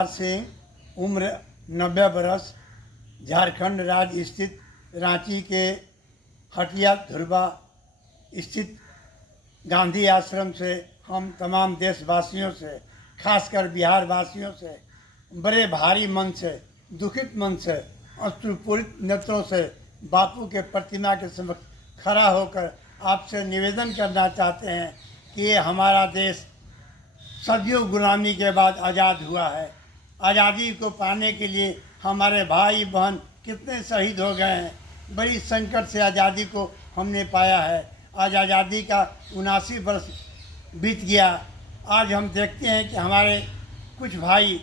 से उम्र 90 बरस, झारखंड राज्य स्थित रांची के हटिया धुरबा स्थित गांधी आश्रम से हम तमाम देशवासियों से, खासकर बिहार वासियों से बड़े भारी मन से, दुखित मन से, अश्रुपूरित नेत्रों से बापू के प्रतिमा के समक्ष खड़ा होकर आपसे निवेदन करना चाहते हैं कि ये हमारा देश सदियों गुलामी के बाद आज़ाद हुआ है। आज़ादी को पाने के लिए हमारे भाई बहन कितने शहीद हो गए हैं। बड़ी संकट से आज़ादी को हमने पाया है। आज आज़ादी का 79 वर्ष बीत गया। आज हम देखते हैं कि हमारे कुछ भाई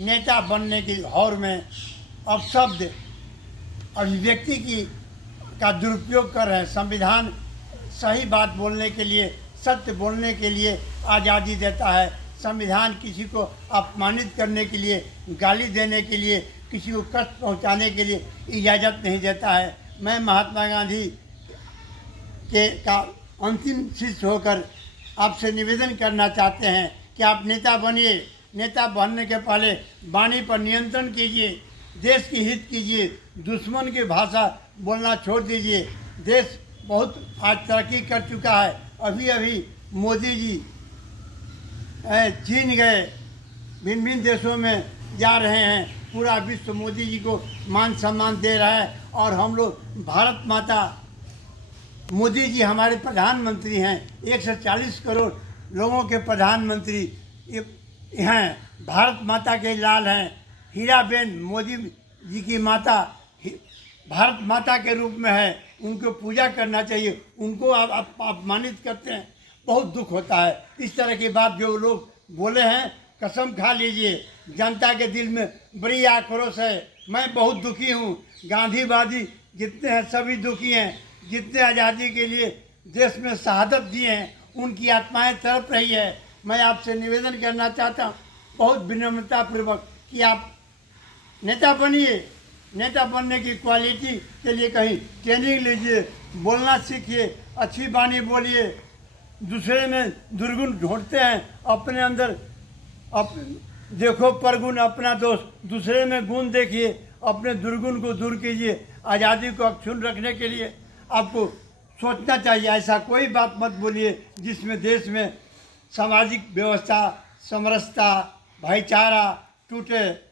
नेता बनने की हौर में अपशब्द अभिव्यक्ति का दुरुपयोग कर रहे हैं। संविधान सही बात बोलने के लिए, सत्य बोलने के लिए आज़ादी देता है। संविधान किसी को अपमानित करने के लिए, गाली देने के लिए, किसी को कष्ट पहुंचाने के लिए इजाज़त नहीं देता है। मैं महात्मा गांधी का अंतिम शिष्य होकर आपसे निवेदन करना चाहते हैं कि आप नेता बनिए। नेता बनने के पहले वाणी पर नियंत्रण कीजिए, देश की हित कीजिए, दुश्मन की भाषा बोलना छोड़ दीजिए। देश बहुत आज तरक्की कर चुका है। अभी अभी मोदी जी चीन गए, भिन्न भिन्न देशों में जा रहे हैं। पूरा विश्व मोदी जी को मान सम्मान दे रहा है और हम लोग भारत माता, मोदी जी हमारे प्रधानमंत्री हैं। 140 करोड़ लोगों के प्रधानमंत्री हैं। भारत माता के लाल हैं। हीराबेन मोदी जी की माता भारत माता के रूप में है। उनको पूजा करना चाहिए। उनको आप अपमानित करते हैं, बहुत दुख होता है। इस तरह की बात जो लोग बोले हैं, कसम खा लीजिए जनता के दिल में बड़ी आक्रोश है। मैं बहुत दुखी हूँ। गांधीवादी जितने हैं सभी दुखी हैं। जितने आज़ादी के लिए देश में शहादत दिए हैं, उनकी आत्माएं तड़प रही है। मैं आपसे निवेदन करना चाहता हूँ बहुत विनम्रतापूर्वक कि आप नेता बनिए। नेता बनने की क्वालिटी के लिए कहीं ट्रेनिंग लीजिए, बोलना सीखिए, अच्छी वाणी बोलिए। दूसरे में दुर्गुण ढूंढते हैं, अपने अंदर देखो परगुण अपना दोष, दूसरे में गुण देखिए, अपने दुर्गुण को दूर कीजिए। आज़ादी को अक्षुण्ण रखने के लिए आपको सोचना चाहिए। ऐसा कोई बात मत बोलिए जिसमें देश में सामाजिक व्यवस्था, समरसता, भाईचारा टूटे।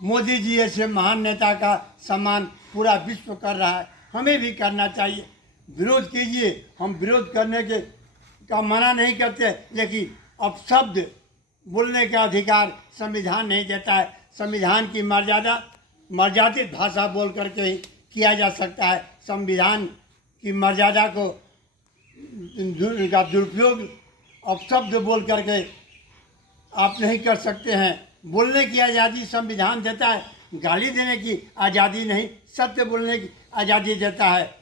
मोदी जी ऐसे महान नेता का सम्मान पूरा विश्व कर रहा है, हमें भी करना चाहिए। विरोध कीजिए, हम विरोध करने का मना नहीं करते, लेकिन अपशब्द बोलने का अधिकार संविधान नहीं देता है। संविधान की मर्यादित भाषा बोल करके ही किया जा सकता है। संविधान की मर्यादा को दुरुपयोग अपशब्द बोल करके आप नहीं कर सकते हैं। बोलने की आज़ादी संविधान देता है, गाली देने की आज़ादी नहीं, सत्य बोलने की आज़ादी देता है।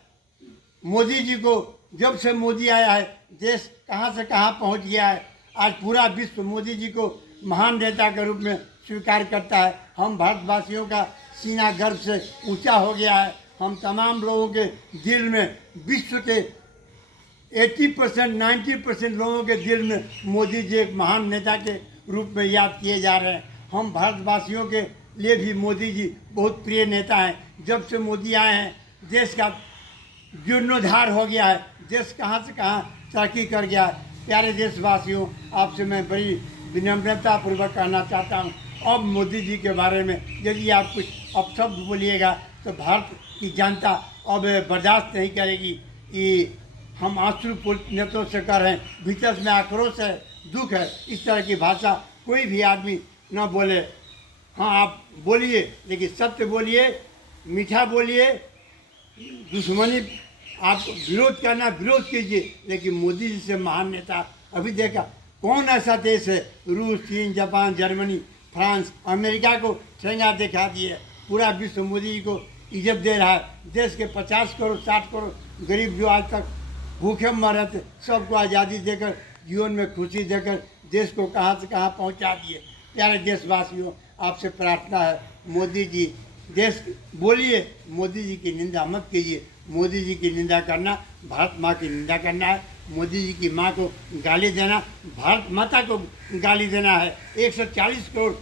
मोदी जी को जब से मोदी आया है, देश कहाँ से कहाँ पहुँच गया है। आज पूरा विश्व मोदी जी को महान नेता के रूप में स्वीकार करता है। हम भारतवासियों का सीना गर्व से ऊंचा हो गया है। हम तमाम लोगों के दिल में, विश्व के 80% 90% लोगों के दिल में मोदी जी एक महान नेता के रूप में याद किए जा रहे हैं। हम भारतवासियों के लिए भी मोदी जी बहुत प्रिय नेता हैं। जब से मोदी आए हैं, देश का जीर्णोद्धार हो गया है। देश कहाँ से कहाँ तरक्की कर गया है। प्यारे देशवासियों, आपसे मैं बड़ी विनम्रतापूर्वक कहना चाहता हूँ, अब मोदी जी के बारे में यदि आप कुछ अपशब्द बोलिएगा तो भारत की जनता अब बर्दाश्त नहीं करेगी। कि हम आंसुपूरित नेत्रों से कर रहे हैं, भीतर में आक्रोश है, दुख है। इस तरह की भाषा कोई भी आदमी न बोले। हाँ, आप बोलिए, लेकिन सत्य बोलिए, मीठा बोलिए। दुश्मनी आप विरोध करना विरोध कीजिए, लेकिन मोदी जी से महान नेता अभी देखा कौन ऐसा देश है। रूस, चीन, जापान, जर्मनी, फ्रांस, अमेरिका को ठेंगा दिखा दिए। पूरा विश्व मोदी जी को इज्जत दे रहा है। देश के 50 करोड़ 60 करोड़ गरीब जो आज तक भूखे मर रहे थे, सबको आज़ादी देकर, जीवन में खुशी देकर देश को कहाँ से कहाँ पहुँचा दिए। प्यारे देशवासियों, आपसे प्रार्थना है, मोदी जी देश बोलिए, मोदी जी की निंदा मत कीजिए। मोदी जी की निंदा करना भारत माँ की निंदा करना है। मोदी जी की माँ को गाली देना भारत माता को गाली देना है। 140 करोड़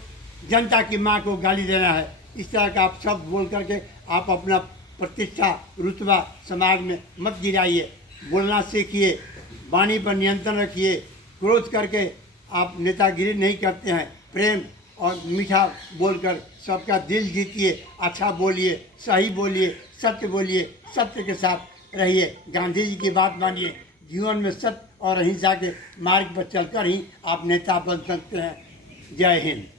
जनता की माँ को गाली देना है, इस तरह का आप शब्द बोल करके आप अपना प्रतिष्ठा रुतबा समाज में मत गिराइए। बोलना सीखिए, वाणी पर नियंत्रण रखिए। क्रोध करके आप नेतागिरी नहीं करते हैं। प्रेम और मीठा बोलकर सबका दिल जीतिए, अच्छा बोलिए, सही बोलिए, सत्य बोलिए, सत्य के साथ रहिए। गांधी जी की बात मानिए। जीवन में सत्य और अहिंसा के मार्ग पर चलकर ही आप नेता बन सकते हैं। जय हिंद।